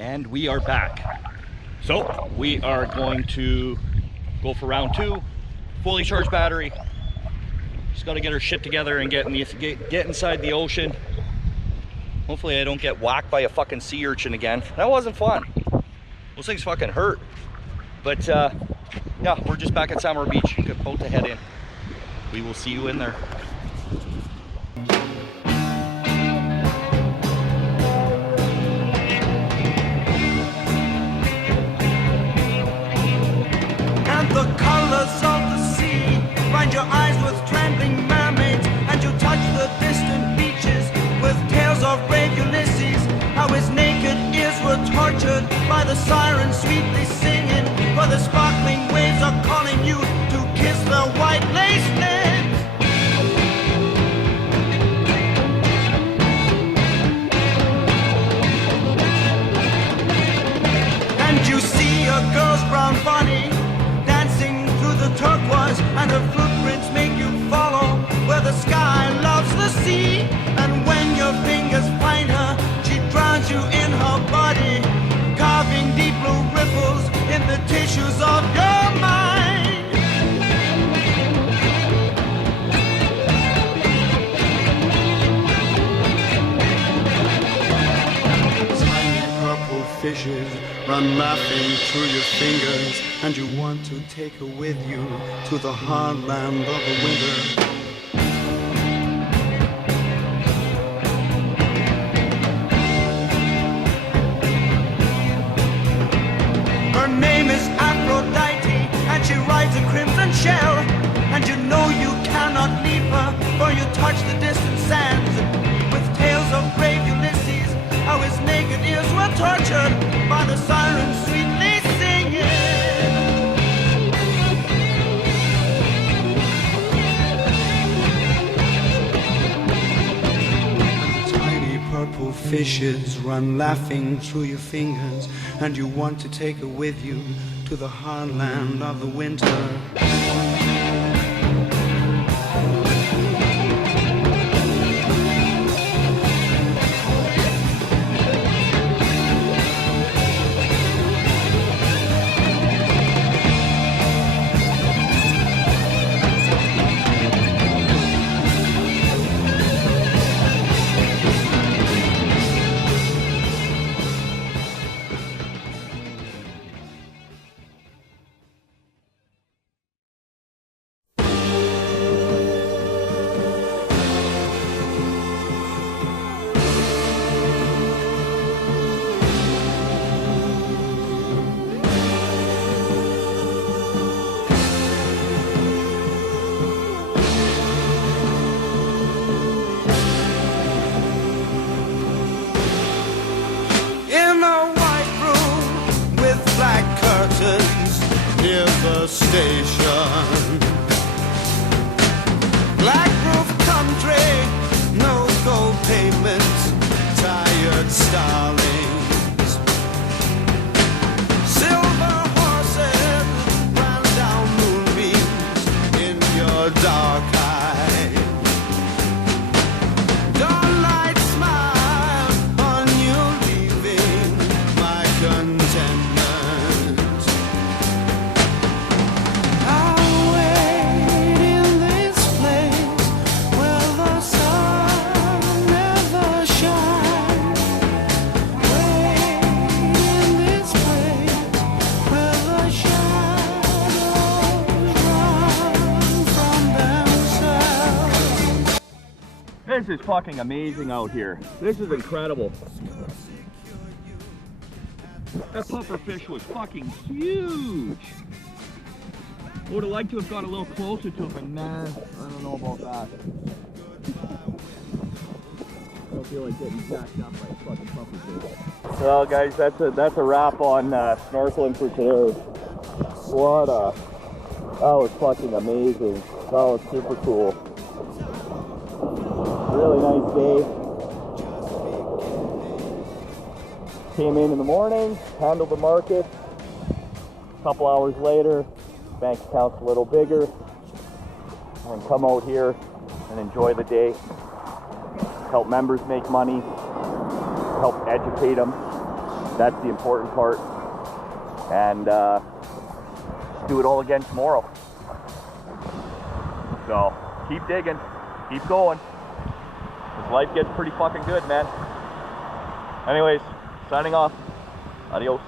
And we are back. So we are going to go for round 2, fully charged battery. Just got to get our shit together and get inside the ocean. Hopefully I don't get whacked by a fucking sea urchin again. That wasn't fun. Those things fucking hurt. But yeah, we're just back at Summer Beach. About to head in. We will see you in there. The colors of the sea find your eyes with trembling mermaids, and you touch the distant beaches with tales of brave Ulysses, how his naked ears were tortured by the sirens sweetly singing, for the sparkling waves are calling you to kiss their white lace lips. And you see a girl's brown body the turquoise, and her footprints make you follow where the sky loves the sea. And when your fingers find her, she drowns you in her body, carving deep blue ripples in the tissues of your mind. Tiny purple fishes run laughing through your fingers, and you want to take her with you to the hard land of the winter. Her name is Aphrodite, and she rides a crimson shell, and you know you cannot leave her, for you touch the distant sands with tales of brave Ulysses, how his naked ears were tortured by the sirens sweetly singing. Tiny purple fishes run laughing through your fingers, and you want to take her with you to the hard land of the winter. Near the station, black roof country, no gold pavements, tired starlings, silver horses ran down moonbeams in your dark eyes. Dawnlight smile on you, leaving my contentment. This is fucking amazing out here. This is incredible. That puffer fish was fucking huge. I would have liked to have got a little closer to him, but nah, I don't know about that. I don't feel like getting jacked up by a fucking puffer fish. Well guys, that's a wrap on snorkeling for today. That was fucking amazing. That was super cool. Really nice day. Came in the morning, handled the market. A couple hours later, bank account's a little bigger. And come out here and enjoy the day. Help members make money. Help educate them. That's the important part. And do it all again tomorrow. So keep digging, keep going. This life gets pretty fucking good, man. Anyways, signing off. Adios.